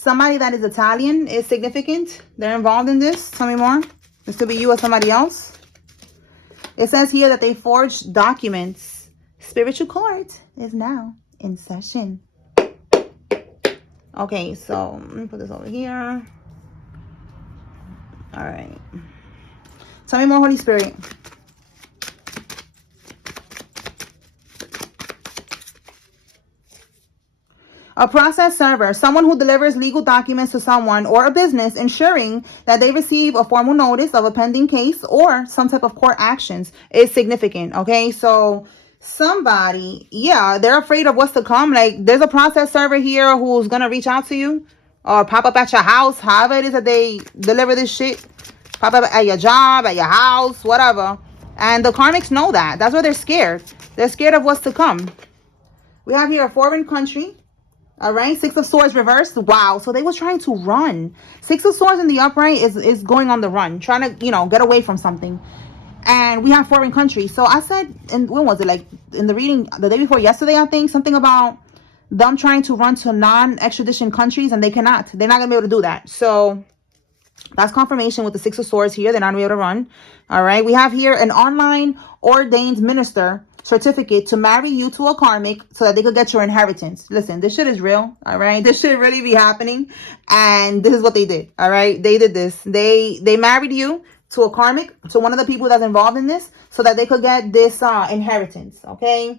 Somebody that is Italian is significant. They're involved in this. Tell me more. This could be you or somebody else. It says here that they forged documents. Spiritual court is now in session. Okay, so let me put this over here. All right. Tell me more, Holy Spirit. A process server, someone who delivers legal documents to someone or a business, ensuring that they receive a formal notice of a pending case or some type of court actions, is significant. Okay, so somebody, yeah, they're afraid of what's to come. Like, there's a process server here who's gonna reach out to you or pop up at your house, however it is that they deliver this shit. Pop up at your job, at your house, whatever. And the karmics know that. That's why they're scared. They're scared of what's to come. We have here a foreign country. All right, Six of Swords reversed. Wow, so they were trying to run. Six of Swords in the upright is going on the run, trying to, you know, get away from something. And we have foreign countries. So I said, and when was it? Like in the reading the day before yesterday, I think, something about them trying to run to non-extradition countries, and they cannot. They're not gonna be able to do that. So that's confirmation with the Six of Swords here. They're not gonna be able to run. All right, we have here an online ordained minister certificate to marry you to a karmic so that they could get your inheritance. Listen, this shit is real. All right, this should really be happening, and this is what they did. All right, they did this. They married you to a karmic, to one of the people that's involved in this, so that they could get this inheritance. Okay.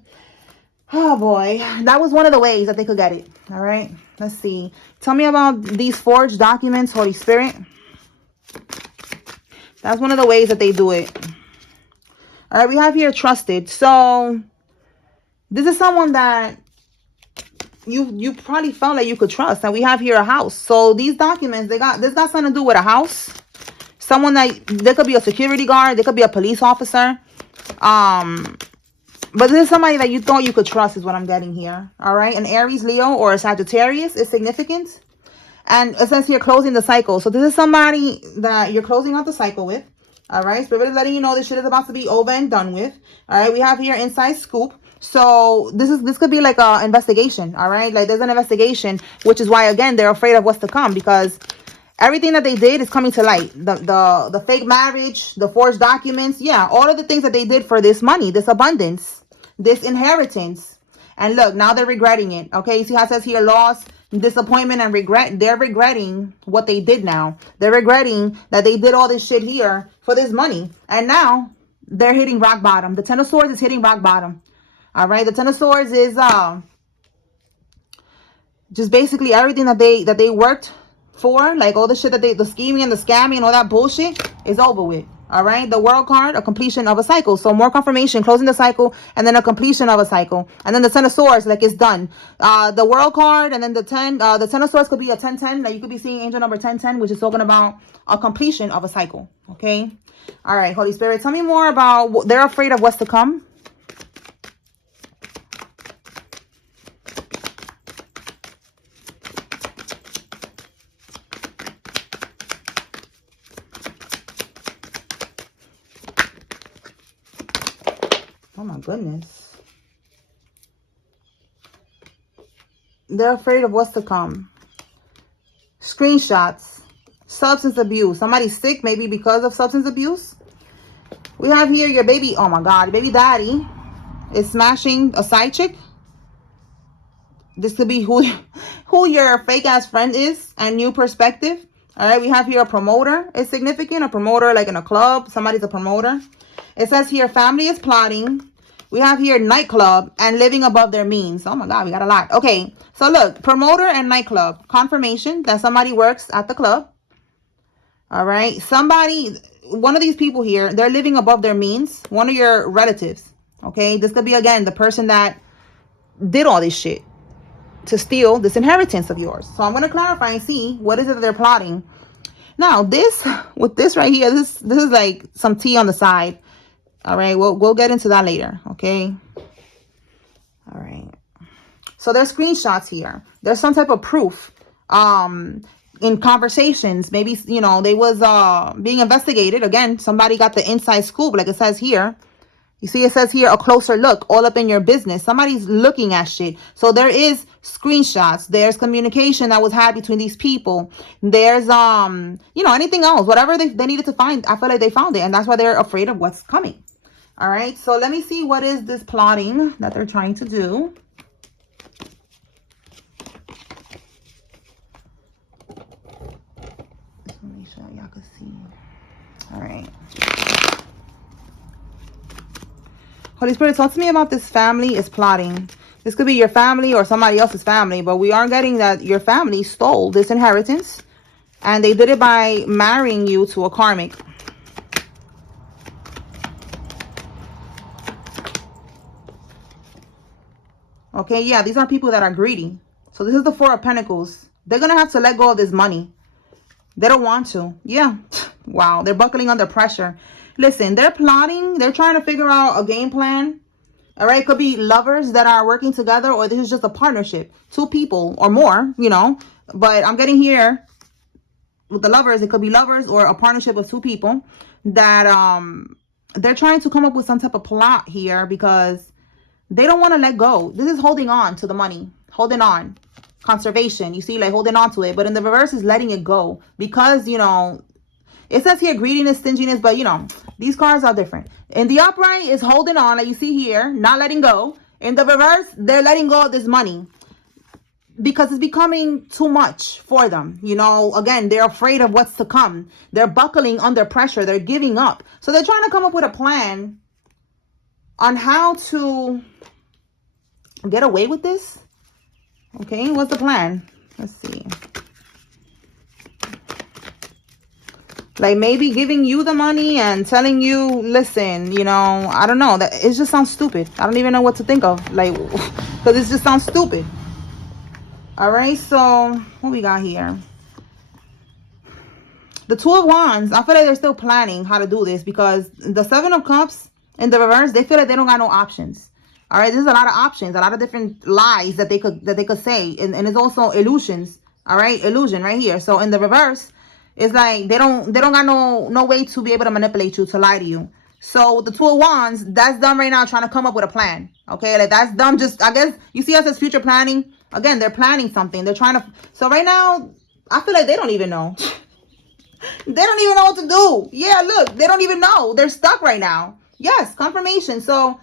Oh boy, that was one of the ways that they could get it. All right, let's see. Tell me about these forged documents, Holy Spirit. That's one of the ways that they do it. All right, we have here trusted. So this is someone that you probably felt like you could trust. And we have here a house. So these documents, this got something to do with a house. Someone that, they could be a security guard, they could be a police officer. But this is somebody that you thought you could trust is what I'm getting here. All right, an Aries, Leo, or a Sagittarius is significant. And it says here closing the cycle. So this is somebody that you're closing out the cycle with. All right, Spirit is letting you know this shit is about to be over and done with. All right, we have here inside scoop. So this could be like a investigation. All right, like there's an investigation, which is why again they're afraid of what's to come, because everything that they did is coming to light. The fake marriage, the forged documents, yeah, all of the things that they did for this money, this abundance, this inheritance. And look, now they're regretting it. Okay, you see how it says here loss, disappointment, and regret. They're regretting what they did now. They're regretting that they did all this shit here for this money. And now they're hitting rock bottom. The Ten of Swords is hitting rock bottom. All right, the Ten of Swords is just basically everything that they worked for, like all the shit that the scheming and the scamming and all that bullshit is over with. All right, the World card, a completion of a cycle. So more confirmation, closing the cycle, and then a completion of a cycle. And then the Ten of Swords, like it's done. The World card, and then the Ten of Swords could be a 10-10. Like you could be seeing angel number 10-10, which is talking about a completion of a cycle. Okay. All right, Holy Spirit, tell me more about, they're afraid of what's to come. Oh my goodness. They're afraid of what's to come. Screenshots. Substance abuse. Somebody's sick, maybe because of substance abuse. We have here your baby. Oh my God. Baby daddy is smashing a side chick. This could be who your fake ass friend is, and new perspective. All right. We have here a promoter. It's significant. A promoter like in a club. Somebody's a promoter. It says here family is plotting. We have here nightclub and living above their means. Oh my God, we got a lot. Okay, so look, promoter and nightclub. Confirmation that somebody works at the club. All right, somebody, one of these people here, they're living above their means. One of your relatives. Okay, this could be, again, the person that did all this shit to steal this inheritance of yours. So I'm going to clarify and see what is it that they're plotting. Now, this, with this right here, this is like some tea on the side. All right, we'll get into that later, okay? All right. So there's screenshots here. There's some type of proof in conversations. Maybe, you know, they was being investigated. Again, somebody got the inside scoop, like it says here. You see, it says here, a closer look, all up in your business. Somebody's looking at shit. So there is screenshots. There's communication that was had between these people. There's, you know, anything else, whatever they needed to find. I feel like they found it. And that's why they're afraid of what's coming. All right. So let me see, what is this plotting that they're trying to do? Let me show y'all can see. All right. Holy Spirit, talk to me about this family is plotting. This could be your family or somebody else's family, but we are getting that your family stole this inheritance, and they did it by marrying you to a karmic. Okay, yeah, these are people that are greedy. So this is the Four of Pentacles. They're going to have to let go of this money. They don't want to. Yeah. Wow. They're buckling under pressure. Listen, they're plotting. They're trying to figure out a game plan. All right. It could be lovers that are working together, or this is just a partnership. Two people or more, you know. But I'm getting here with the lovers. It could be lovers or a partnership of two people that they're trying to come up with some type of plot here because they don't want to let go. This is holding on to the money. Holding on. Conservation. You see, like holding on to it. But in the reverse is letting it go. Because, you know, it says here greediness, stinginess. But, you know, these cards are different. In the upright is holding on, like you see here. Not letting go. In the reverse, they're letting go of this money. Because it's becoming too much for them. You know, again, they're afraid of what's to come. They're buckling under pressure. They're giving up. So they're trying to come up with a plan on how to get away with this. Okay, what's the plan? Let's see. Like maybe giving you the money and telling you, listen, you know, I don't know. That it just sounds stupid. I don't even know what to think of. Like, because it just sounds stupid. All right, so what we got here? The Two of Wands. I feel like they're still planning how to do this because the Seven of Cups in the reverse, they feel like they don't got no options. All right, there's a lot of options, a lot of different lies that they could say, and it's also illusions. All right, illusion right here. So in the reverse, it's like they don't got no way to be able to manipulate you, to lie to you. So the Two of Wands, that's them right now trying to come up with a plan. Okay, like that's them. Just I guess you see us as future planning. Again, they're planning something. They're trying to. So right now, I feel like they don't even know. They don't even know what to do. Yeah, look, they don't even know. They're stuck right now. Yes, confirmation. So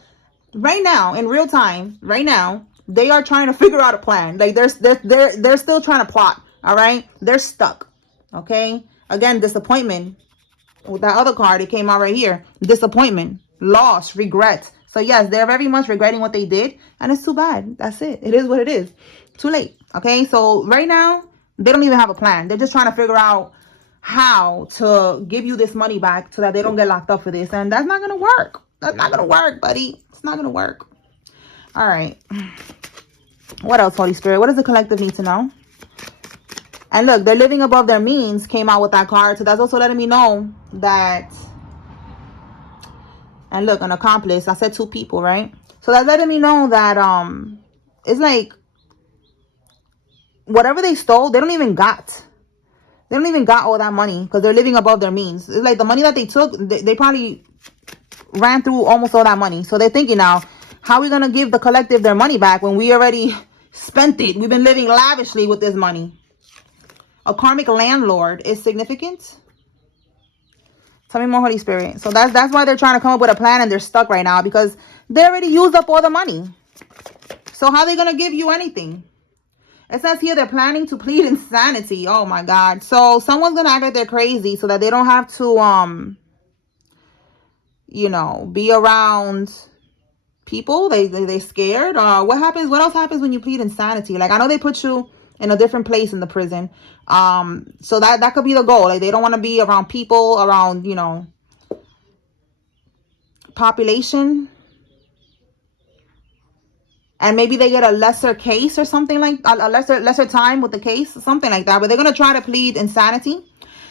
right now, in real time, right now, they are trying to figure out a plan. Like they're still trying to plot. All right, they're stuck. Okay. Again, disappointment. With that other card, it came out right here. Disappointment, loss, regret. So yes, they're very much regretting what they did, and it's too bad. That's it. It is what it is. Too late. Okay. So right now, they don't even have a plan. They're just trying to figure out how to give you this money back so that they don't get locked up for this, and that's not gonna work. That's not gonna work, buddy. It's not gonna work. All right. What else, Holy Spirit? What does the collective need to know? And look, they're living above their means came out with that card. So that's also letting me know that. And look, an accomplice. I said two people, right? So that's letting me know that it's like whatever they stole, they don't even got. They don't even got all that money because they're living above their means. It's like the money that they took, they probably ran through almost all that money. So they're thinking now, how are we going to give the collective their money back when we already spent it? We've been living lavishly with this money. A karmic landlord is significant. Tell me more, Holy Spirit. So that's why they're trying to come up with a plan, and they're stuck right now because they already used up all the money. So how are they going to give you anything? It says here they're planning to plead insanity. Oh my God. So someone's going to act like they're crazy so that they don't have to, you know, be around people. They scared. What happens? What else happens when you plead insanity? Like I know they put you in a different place in the prison. So that could be the goal. Like they don't want to be around people, around, you know, population. And maybe they get a lesser case or something like a lesser time with the case, something like that. But they're going to try to plead insanity.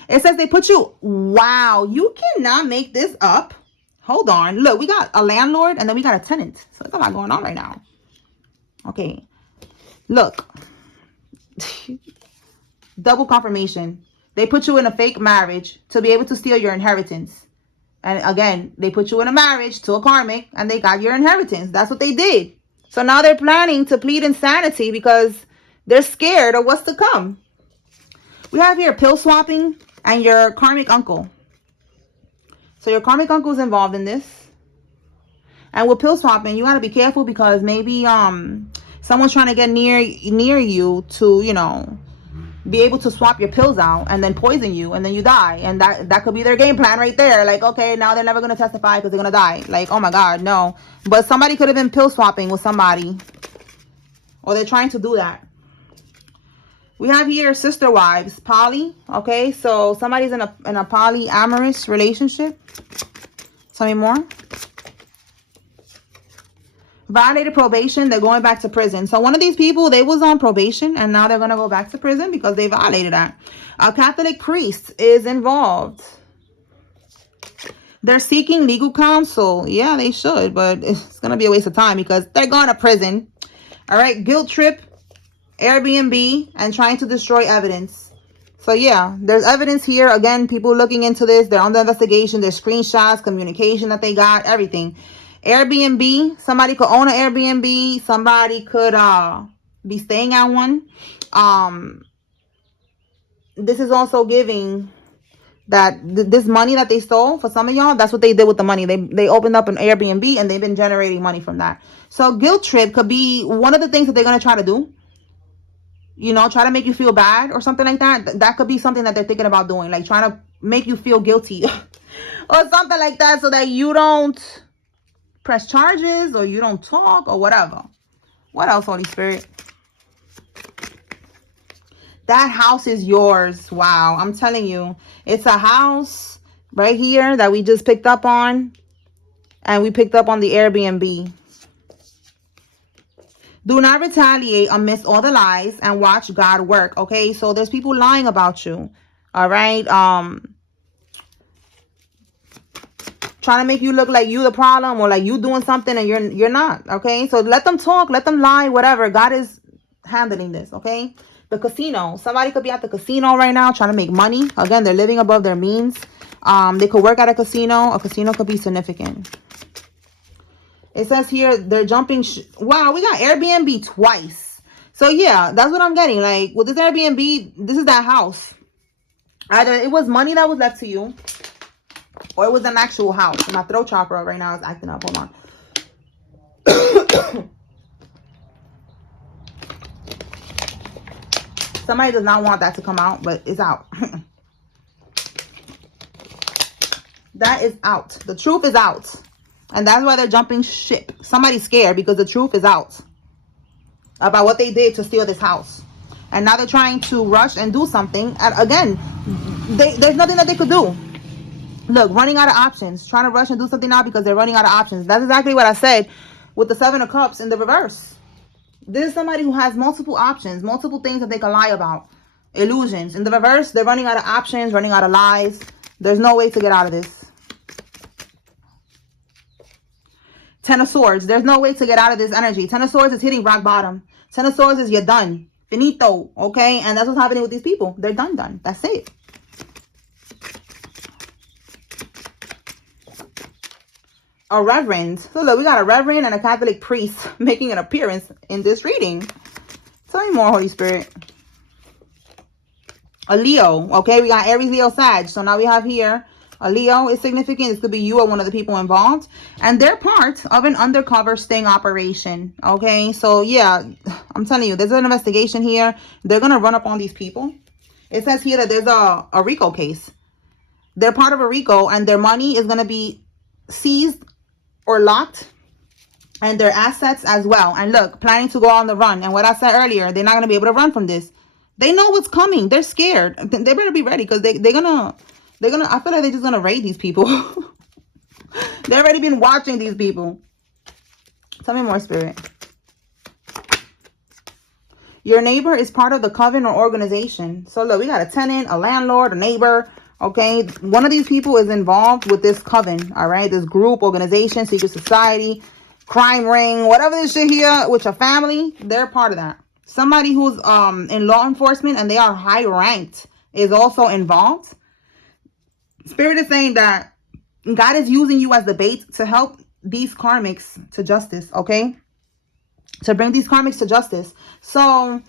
It says they put you. Wow, you cannot make this up. Hold on. Look, we got a landlord and then we got a tenant. So there's a lot going on right now. Okay. Look. Double confirmation. They put you in a fake marriage to be able to steal your inheritance. And again, they put you in a marriage to a karmic and they got your inheritance. That's what they did. So now they're planning to plead insanity because they're scared of what's to come. We have here pill swapping and your karmic uncle. So your karmic uncle is involved in this. And with pill swapping, you got to be careful because maybe someone's trying to get near you to, you know, be able to swap your pills out and then poison you and then you die. And that could be their game plan right there. Like, okay, now they're never going to testify because they're going to die. Like, oh my God, no. But somebody could have been pill swapping with somebody. Or they're trying to do that. We have here sister wives, poly. Okay, so somebody's in a polyamorous relationship. Tell me more. Violated probation, they're going back to prison. So one of these people, they was on probation and now they're going to go back to prison because they violated that. A Catholic priest is involved. They're seeking legal counsel. Yeah, they should, but it's going to be a waste of time because they're going to prison. All right, guilt trip, Airbnb, and trying to destroy evidence. So yeah, there's evidence here. Again, people looking into this. They're on the investigation. There's screenshots, communication that they got, everything. Airbnb, somebody could own an Airbnb. Somebody could be staying at one. This is also giving that this money that they stole for some of y'all, that's what they did with the money. They opened up an Airbnb and they've been generating money from that. So guilt trip could be one of the things that they're going to try to do. You know, try to make you feel bad or something like that. That could be something that they're thinking about doing. Like trying to make you feel guilty or something like that so that you don't press charges or you don't talk or whatever. What else, Holy Spirit? That house is yours. Wow, I'm telling you. It's a house right here that we just picked up on. And we picked up on the Airbnb. Do not retaliate amidst all the lies and watch God work. Okay, so there's people lying about you. All right. Trying to make you look like you the problem or like you doing something and you're not. Okay, so let them talk, let them lie, whatever. God is handling this. Okay, the casino, somebody could be at the casino right now trying to make money. Again, they're living above their means. They could work at a casino could be significant. It says here they're jumping. Wow, we got Airbnb twice. So yeah, that's what I'm getting. Like with this Airbnb, this is that house. Either it was money that was left to you, or it was an actual house. My throat chakra right now is acting up. Hold on. Somebody does not want that to come out, but it's out. That is out. The truth is out. And that's why they're jumping ship. Somebody's scared because the truth is out about what they did to steal this house. And now they're trying to rush and do something. And again, there's nothing that they could do. Look, running out of options. Trying to rush and do something now because they're running out of options. That's exactly what I said with the Seven of Cups in the reverse. This is somebody who has multiple options, multiple things that they can lie about. Illusions. In the reverse, they're running out of options, running out of lies. There's no way to get out of this. Ten of Swords. There's no way to get out of this energy. Ten of Swords is hitting rock bottom. Ten of Swords is you're done. Finito. Okay? And that's what's happening with these people. They're done. That's it. A reverend. So look, we got a reverend and a Catholic priest making an appearance in this reading. Tell me more, Holy Spirit. A Leo. Okay, we got Aries, Leo, Sag. So now we have here a Leo is significant. This could be you or one of the people involved. And they're part of an undercover sting operation. Okay, so yeah, I'm telling you, there's an investigation here. They're going to run up on these people. It says here that there's a RICO case. They're part of a RICO and their money is going to be seized or locked, and their assets as well. And look, planning to go on the run. And what I said earlier, they're not going to be able to run from this. They know what's coming. They're scared. They better be ready because they're gonna, I feel like they're just gonna raid these people. They've already been watching these people. Tell me more, Spirit. Your neighbor is part of the coven or organization. So look, we got a tenant, a landlord, a neighbor. Okay, one of these people is involved with this coven, all right? This group, organization, secret society, crime ring, whatever this shit here, with your family, they're part of that. Somebody who's in law enforcement and they are high ranked is also involved. Spirit is saying that God is using you as the bait to help these karmics to justice, okay? To bring these karmics to justice. So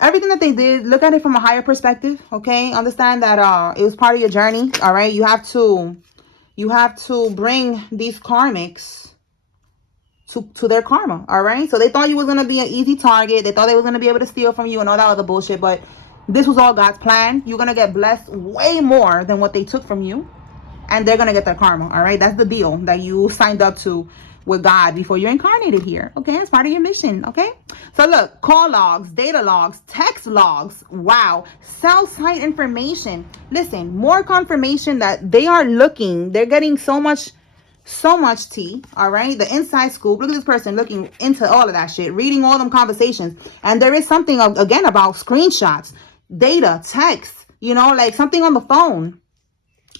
everything that they did, look at it from a higher perspective, okay? Understand that it was part of your journey, all right? You have to bring these karmics to their karma, all right? So they thought you was going to be an easy target. They thought they was going to be able to steal from you and all that other bullshit, but this was all God's plan. You're going to get blessed way more than what they took from you, and they're going to get their karma, all right? That's the deal that you signed up to with God before you're incarnated here, okay? It's part of your mission, okay? So look, call logs, data logs, text logs, wow, cell site information. Listen, more confirmation that they are looking, they're getting so much tea, all right? The inside scoop. Look at this person looking into all of that shit, reading all them conversations. And there is something, again, about screenshots, data, text, you know, like something on the phone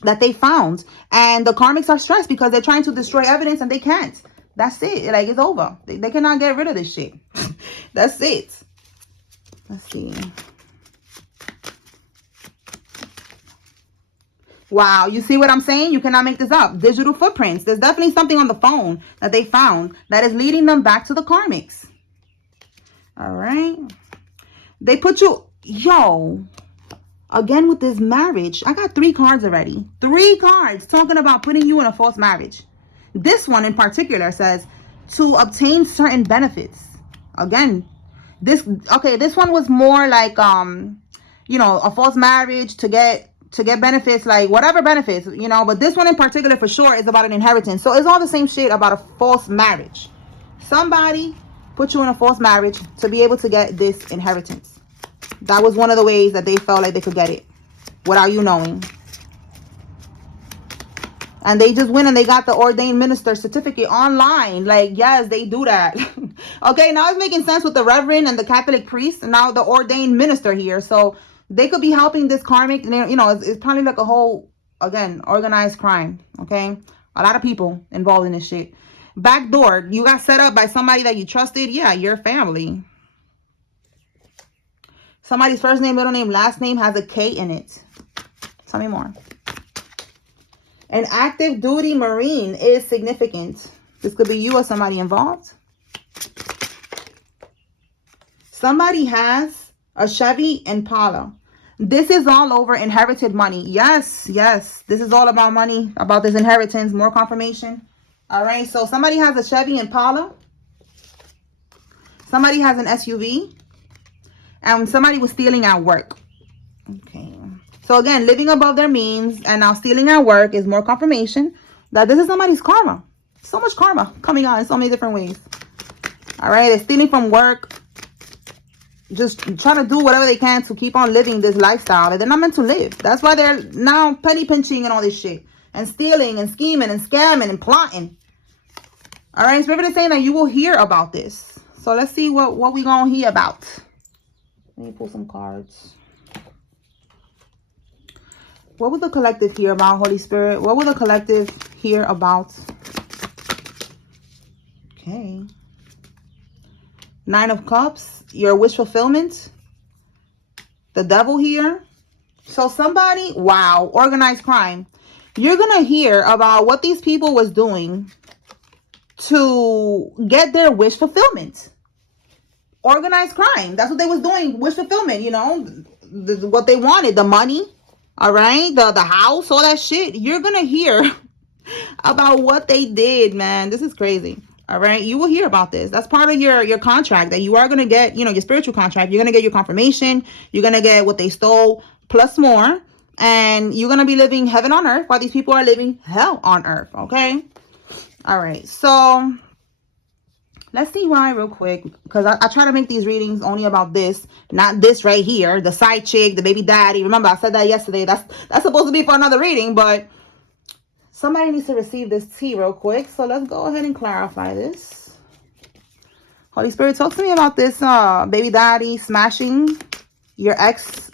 that they found. And the karmics are stressed because they're trying to destroy evidence and they can't. That's it. Like, it's over. They cannot get rid of this shit. That's it. Let's see. Wow, you see what I'm saying? You cannot make this up. Digital footprints. There's definitely something on the phone that they found that is leading them back to the karmics. All right. They put you, yo, again with this marriage. I got 3 cards already. 3 cards talking about putting you in a false marriage. This one in particular says to obtain certain benefits. Again, this one was more like, you know, a false marriage to get benefits, like whatever benefits, you know, but this one in particular for sure is about an inheritance. So it's all the same shit about a false marriage. Somebody put you in a false marriage to be able to get this inheritance. That was one of the ways that they felt like they could get it without you knowing. And they just went and they got the ordained minister certificate online. Like, yes, they do that. Okay, now it's making sense with the reverend and the Catholic priest, and now the ordained minister here. So they could be helping this karmic. You know, it's probably like a whole, again, organized crime. Okay, a lot of people involved in this shit. Backdoor, you got set up by somebody that you trusted. Yeah, your family. Somebody's first name, middle name, last name has a K in it. Tell me more. An active duty Marine is significant. This could be you or somebody involved. Somebody has a Chevy Impala. This is all over inherited money. Yes, yes. This is all about money, about this inheritance, more confirmation. All right, so somebody has a Chevy Impala. Somebody has an SUV. And somebody was stealing at work. Okay. So again, living above their means and now stealing at work is more confirmation that this is somebody's karma. So much karma coming out in so many different ways. All right, they're stealing from work, just trying to do whatever they can to keep on living this lifestyle that they're not meant to live. That's why they're now penny pinching and all this shit, and stealing and scheming and scamming and plotting. All right, Spirit is saying that you will hear about this. So let's see what we gonna hear about. Let me pull some cards. What will the collective hear about, Holy Spirit? What will the collective hear about? Okay. 9 of Cups, your wish fulfillment. The devil here. So somebody, wow, organized crime. You're going to hear about what these people was doing to get their wish fulfillment. Organized crime. That's what they was doing. Wish fulfillment, you know, what they wanted, the money. All right, the house, all that shit. You're going to hear about what they did, man. This is crazy. All right, you will hear about this. That's part of your contract that you are going to get, you know, your spiritual contract. You're going to get your confirmation. You're going to get what they stole plus more. And you're going to be living heaven on earth while these people are living hell on earth. Okay. All right. So let's see why real quick, because I try to make these readings only about this, not this right here, the side chick, the baby daddy. Remember, I said that yesterday. That's supposed to be for another reading, but somebody needs to receive this tea real quick. So let's go ahead and clarify this. Holy Spirit, talk to me about this baby daddy smashing your ex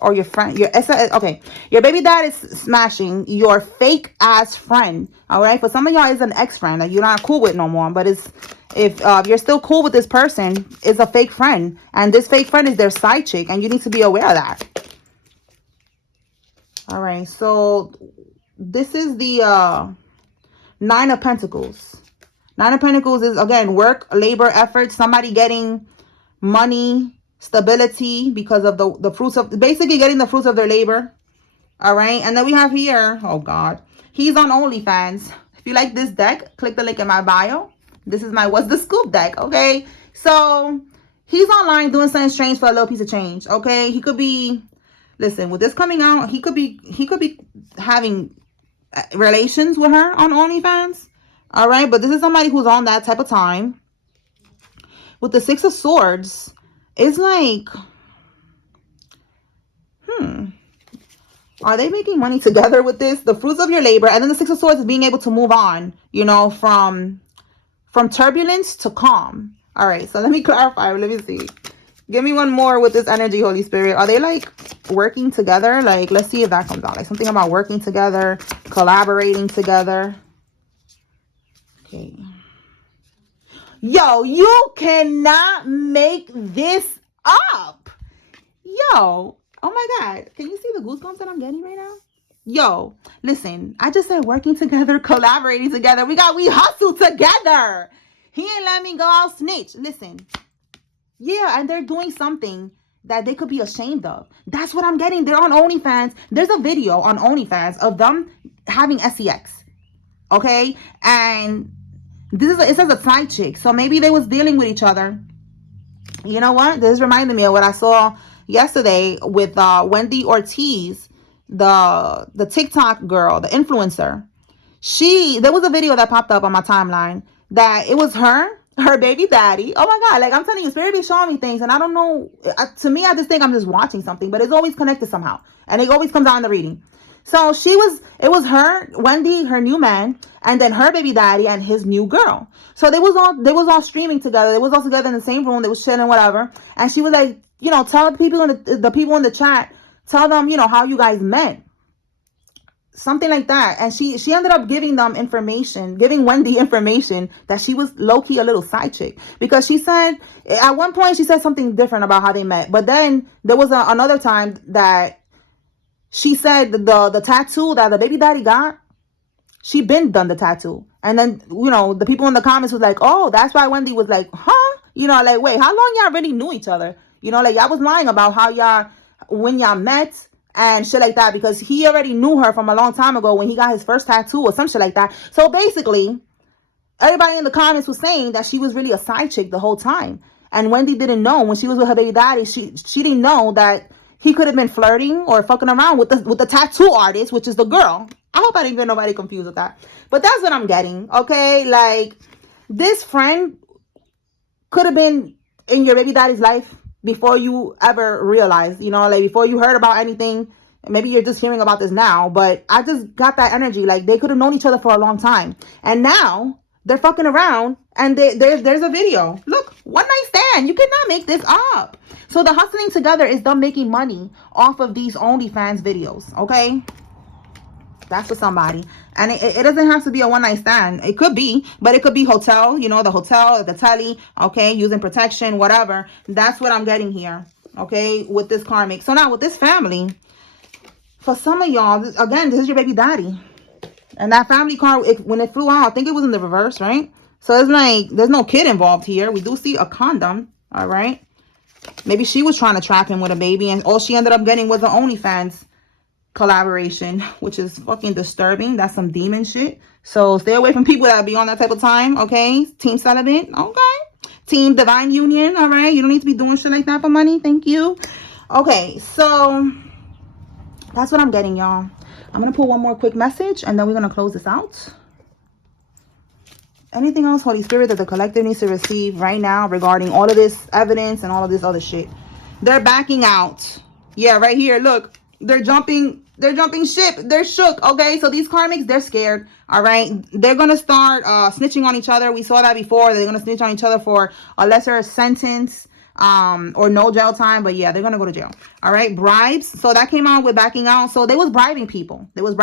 or your friend. Okay, your baby dad is smashing your fake ass friend. All right, for some of y'all, it's an ex friend that you're not cool with no more, but it's, if you're still cool with this person, it's a fake friend. And this fake friend is their side chick. And you need to be aware of that. All right. So this is the Nine of Pentacles. Nine of Pentacles is, again, work, labor, effort, somebody getting money, stability because of the fruits of, basically getting the fruits of their labor. All right. And then we have here, oh God, he's on OnlyFans. If you like this deck, click the link in my bio. This is my What's the Scoop deck. Okay. So he's online doing something strange for a little piece of change. Okay. He could be, listen, with this coming out, he could be having relations with her on OnlyFans. All right. But this is somebody who's on that type of time. With the Six of Swords, it's like, are they making money together with this? The fruits of your labor. And then the Six of Swords is being able to move on, you know, from turbulence to calm. All right. So let me clarify. Let me see. Give me one more with this energy, Holy Spirit. Are they like working together? Like, let's see if that comes out. Like something about working together, collaborating together. Okay. Yo, you cannot make this up. Yo. Oh my God. Can you see the goosebumps that I'm getting right now? Yo, listen, I just said working together, collaborating together. We hustle together. He ain't let me go out snitch. Listen. Yeah, and they're doing something that they could be ashamed of. That's what I'm getting. They're on OnlyFans. There's a video on OnlyFans of them having sex. Okay? And it says a side chick. So maybe they was dealing with each other. You know what? This reminded me of what I saw yesterday with Wendy Ortiz, the TikTok girl, the influencer. There was a video that popped up on my timeline that it was her baby daddy. Oh my God, like I'm telling you, Spirit be showing me things and I don't know. To me, I just think I'm just watching something, but it's always connected somehow. And it always comes out in the reading. So it was her, Wendy, her new man, and then her baby daddy and his new girl. So they was all streaming together. They was all together in the same room. They was chilling, whatever. And she was like, you know, tell the people in the chat, tell them, you know, how you guys met. Something like that. And she ended up giving Wendy information that she was low-key a little side chick. Because she said, at one point, she said something different about how they met. But then there was another time that she said the tattoo that the baby daddy got, she been done the tattoo. And then, you know, the people in the comments was like, oh, that's why Wendy was like, huh? You know, like, wait, how long y'all really knew each other? You know, like, y'all was lying about when y'all met and shit like that, because he already knew her from a long time ago when he got his first tattoo or some shit like that. So basically, everybody in the comments was saying that she was really a side chick the whole time. And Wendy didn't know when she was with her baby daddy, she didn't know that he could have been flirting or fucking around with the tattoo artist, which is the girl. I hope I didn't get nobody confused with that. But that's what I'm getting, okay? Like, this friend could have been in your baby daddy's life before you ever realized, you know, like before you heard about anything. Maybe you're just hearing about this now, but I just got that energy. Like, they could have known each other for a long time. And now they're fucking around and there's a video. Look, one night stand. You cannot make this up. So the hustling together is them making money off of these OnlyFans videos, okay? That's for somebody. And it doesn't have to be a one-night stand. It could be, but it could be hotel, you know, the hotel, the telly, okay, using protection, whatever. That's what I'm getting here, okay, with this karmic. So now with this family, for some of y'all, again, this is your baby daddy. And that family card, when it flew out, I think it was in the reverse, right? So it's like, there's no kid involved here. We do see a condom, all right? Maybe she was trying to trap him with a baby, and all she ended up getting was an OnlyFans collaboration, which is fucking disturbing. That's some demon shit. So stay away from people that be on that type of time, okay? Team celibate, okay? Team divine union, all right? You don't need to be doing shit like that for money. Thank you. Okay, so that's what I'm getting, y'all. I'm going to put one more quick message, and then we're going to close this out. Anything else, Holy Spirit, that the collective needs to receive right now regarding all of this evidence and all of this other shit? They're backing out. Yeah, right here. Look, they're jumping ship. They're shook. Okay, so these karmics, they're scared. All right, they're going to start snitching on each other. We saw that before. They're going to snitch on each other for a lesser sentence or no jail time. But yeah, they're going to go to jail. All right, bribes. So that came out with backing out. So they was bribing people. They was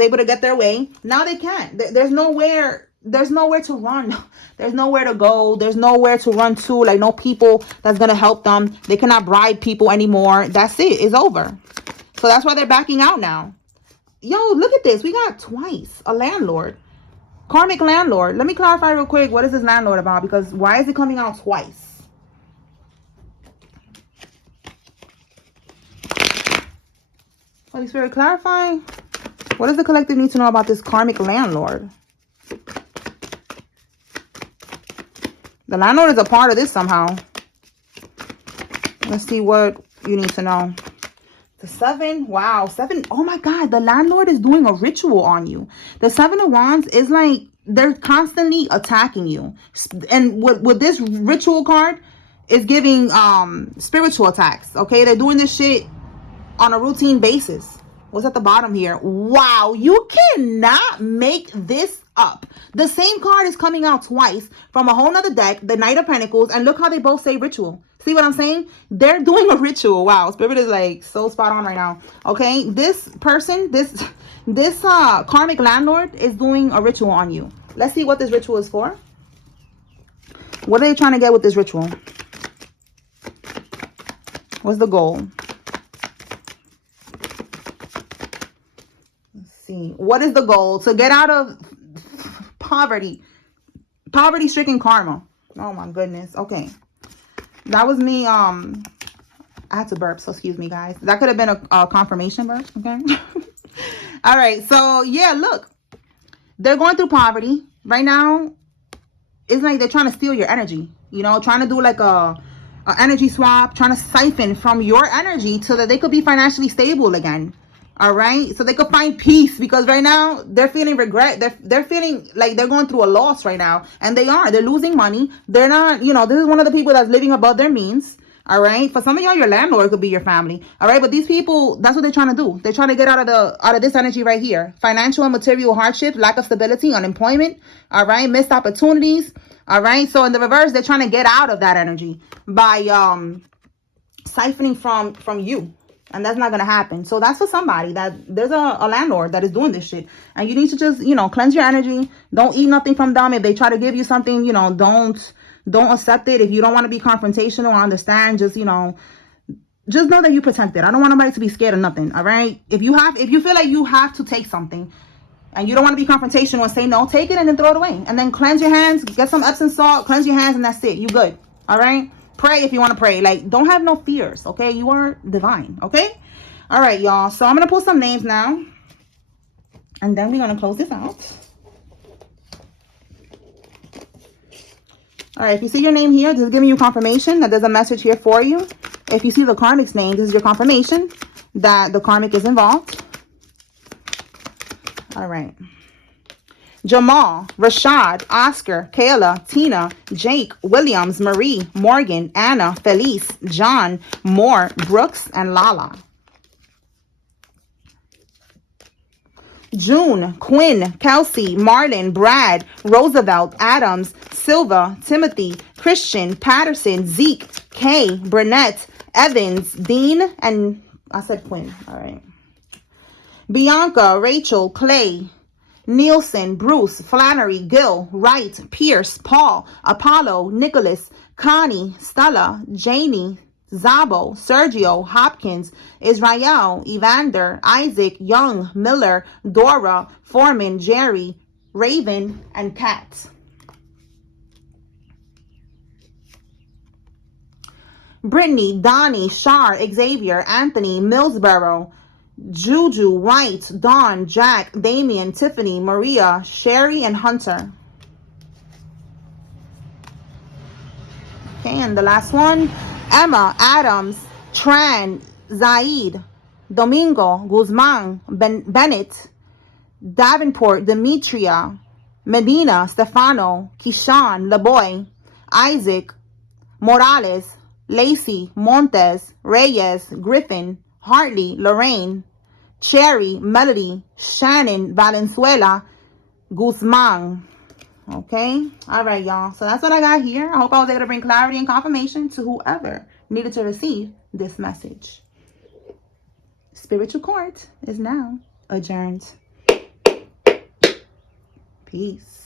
able to get their way. Now they can't. There's nowhere to run. There's nowhere to go. There's nowhere to run to. Like, no people that's going to help them. They cannot bribe people anymore. That's it. It's over. So that's why they're backing out now. Yo, look at this. We got twice a landlord. Karmic landlord. Let me clarify real quick. What is this landlord about? Because why is it coming out twice? Holy Spirit, clarify. What does the collective need to know about this karmic landlord? The landlord is a part of this somehow. Let's see what you need to know. The 7. Wow. 7. Oh my God. The landlord is doing a ritual on you. The 7 of Wands is like they're constantly attacking you. And with this ritual card is giving spiritual attacks. Okay. They're doing this shit on a routine basis. What's at the bottom here? Wow. You cannot make this up. The same card is coming out twice from a whole nother deck, the Knight of Pentacles, and look how they both say ritual. See what I'm saying? They're doing a ritual. Wow, Spirit is like so spot on right now. Okay, this person, this karmic landlord is doing a ritual on you. Let's see what this ritual is for. What are they trying to get with this ritual? What's the goal? Let's see. What is the goal? To get out of poverty-stricken karma. Oh my goodness. Okay, that was me. I had to burp, so excuse me, guys. That could have been a confirmation burp. Okay. All right. So yeah, look, they're going through poverty right now. It's like they're trying to steal your energy. You know, trying to do like a energy swap, trying to siphon from your energy so that they could be financially stable again. All right, so they could find peace, because right now they're feeling regret. They're feeling like they're going through a loss right now, and they're losing money. They're not, you know, this is one of the people that's living above their means. All right, for some of y'all, your landlord could be your family. All right, but these people, that's what they're trying to do. They're trying to get out of this energy right here: financial and material hardship, lack of stability, unemployment. All right, missed opportunities. All right, so in the reverse, they're trying to get out of that energy by siphoning from you. And that's not going to happen. So that's for somebody that there's a landlord that is doing this shit. And you need to just, you know, cleanse your energy. Don't eat nothing from them. If they try to give you something, you know, don't accept it. If you don't want to be confrontational or understand, just, you know, just know that you're protected. I don't want nobody to be scared of nothing. All right. If you feel like you have to take something and you don't want to be confrontational and say no, take it and then throw it away. And then cleanse your hands, get some Epsom salt, cleanse your hands, and that's it. You good. All right. Pray if you want to pray. Like, don't have no fears, okay? You are divine, okay? All right, y'all. So I'm going to pull some names now. And then we're going to close this out. All right, if you see your name here, this is giving you confirmation that there's a message here for you. If you see the karmic's name, this is your confirmation that the karmic is involved. All right. Jamal, Rashad, Oscar, Kayla, Tina, Jake, Williams, Marie, Morgan, Anna, Felice, John, Moore, Brooks, and Lala. June, Quinn, Kelsey, Marlon, Brad, Roosevelt, Adams, Silva, Timothy, Christian, Patterson, Zeke, Kay, Burnett, Evans, Dean, and I said Quinn. All right. Bianca, Rachel, Clay, Nielsen, Bruce, Flannery, Gil, Wright, Pierce, Paul, Apollo, Nicholas, Connie, Stella, Janie, Zabo, Sergio, Hopkins, Israel, Evander, Isaac, Young, Miller, Dora, Foreman, Jerry, Raven, and Kat. Brittany, Donnie, Shar, Xavier, Anthony, Millsboro, Juju, White, Dawn, Jack, Damien, Tiffany, Maria, Sherry, and Hunter. Okay, and the last one, Emma, Adams, Tran, Zaid, Domingo, Guzman, Bennett, Davenport, Demetria, Medina, Stefano, Kishan, Laboy, Isaac, Morales, Lacey, Montes, Reyes, Griffin, Hartley, Lorraine, Cherry, Melody, Shannon, Valenzuela, Guzman. Okay. All right, y'all. So that's what I got here. I hope I was able to bring clarity and confirmation to whoever needed to receive this message. Spiritual court is now adjourned. Peace.